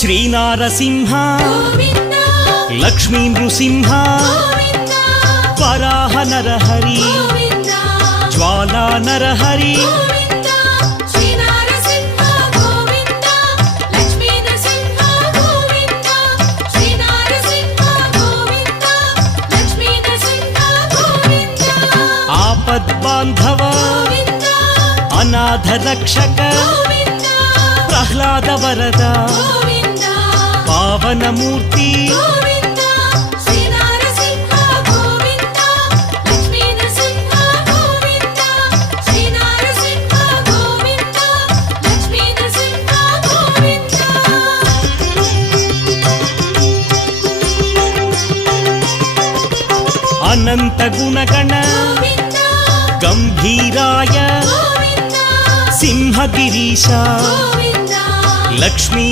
శ్రీనారసింహ లక్ష్మీ నృసింహ వరాహ నరహరి జ్వాలా నరహరి ఆపద్బాంధవ అనాథ రక్షక ప్రహ్లాద వరద పావనమూర్తి అనంత గుణగణ గంభీరాయ సింహగిరీశ లక్ష్మీ